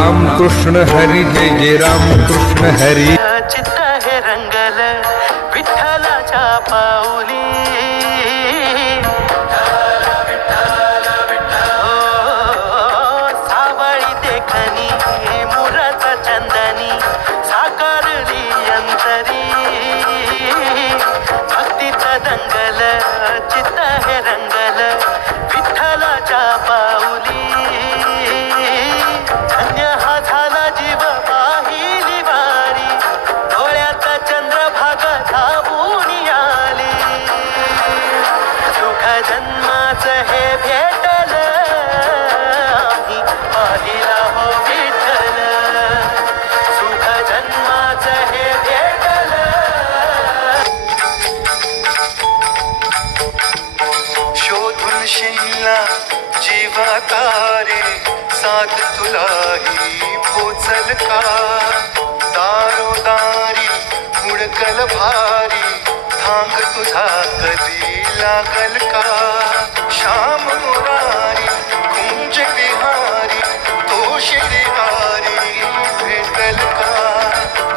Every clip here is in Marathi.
राम कृष्ण हरी, जय जय राम कृष्ण हरी. चित्त हे रंगल विठ्ठलाच्या पाऊली. सावळी देखणी मुराचा चंदनी साकारली अंतरी. भक्तीचा दंगल चित्त हे रंगल विठ्ठलाच्या पाऊली. धन्य हा झाला जीव पाहिली वारी, डोळ्यात चंद्रभागा धावून आली. सुख जन्माचं हे भेटल आम्ही पाहिला हो विठ्ठल. सुख जन्माचं हे भेटल. शोधून शिनला जीवा तारे, साथ तुलाही पोचल का. दारोदारी हुडकल भारी, थांग तुझा कधी लागल का. श्याम मुरारी कुंज विहारी, तो श्रीहारी भेटल का.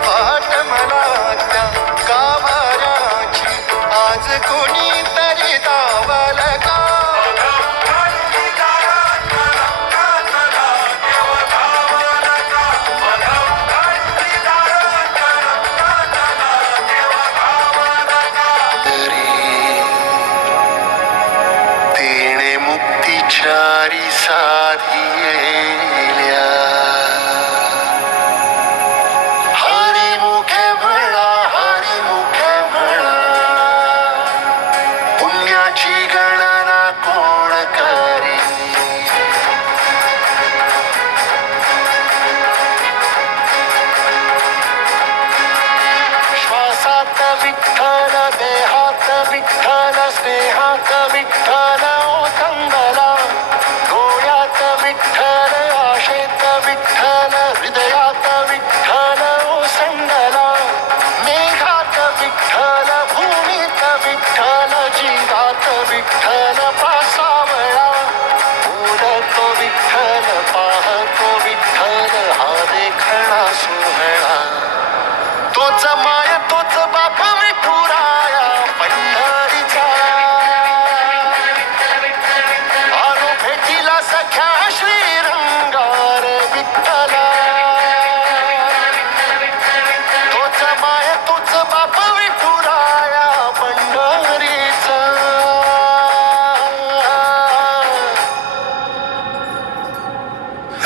पाठ मला त्या गाभाऱ्याची, आज कोणी तरी दावल का. मुक्तिचारी साधियेल्या, हरी मुखे म्हणा, हरी मुखे म्हणा. पुण्याची गणना कोण करी. श्वासात विठ्ठल, देहात विठ्ठल, स्नेहात विठ्ठल ओथंबला. डोळ्यात विठ्ठल, आशेत विठ्ठल, हृदयात विठ्ठल ओसंडला. मेघात विठ्ठल, भूमीत विठ्ठल, जीवात विठ्ठल पासावळा. बोलतो विठ्ठल, पाहतो विठ्ठल, हा देखणा सोहळा. तोच माय तोच बाप विठुराया पंढरीचा. आलो भेटीला सख्या श्रीरंगार विठ्ठला. तोच माय तोच बाप विठुराया पंढरीचा.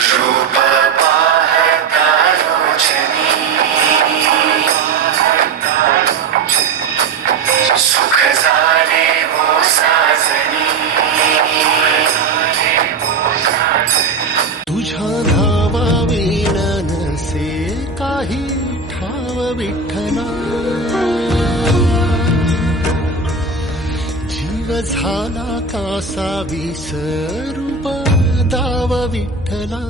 रूप पाहता योजनी, सुख झाले हो साजनी. तुझ्या नावावीण नसे काही ठाव विठ्ठला. जीव झाला कासा विसरूप दाव विठ्ठला.